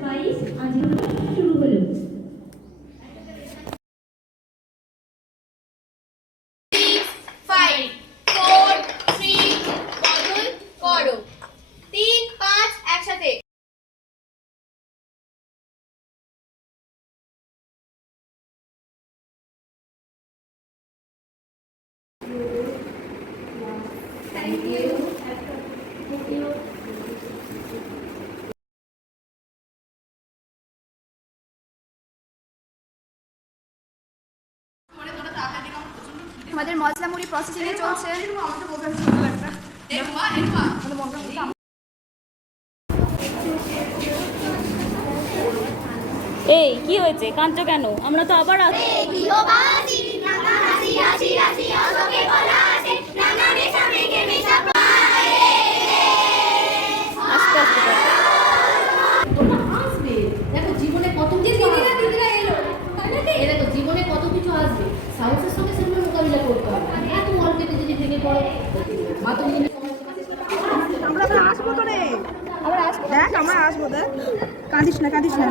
2022 আজকে শুরু হলো। একসাথে Thank you. আমাদের মশলা মুড়ি প্রসেসিং এ চলছে। এই কি হয়েছে, কাঁদছো কেন? আমরা তো আবার আসবো। আস্তে আস্তে করো। দেখো জীবনে কত কিছু দেখো জীবনে কত কিছু আসবে, সাহসের সঙ্গে সেগুলো মোকাবিলা করতে হবে। এত অল্পেতে যদি ভেঙে পড়ো, মা তুমি আমরা আসবো তো রে, দেখ আমরা আসবো, দেখ কাঁদিস না কাঁদিস না।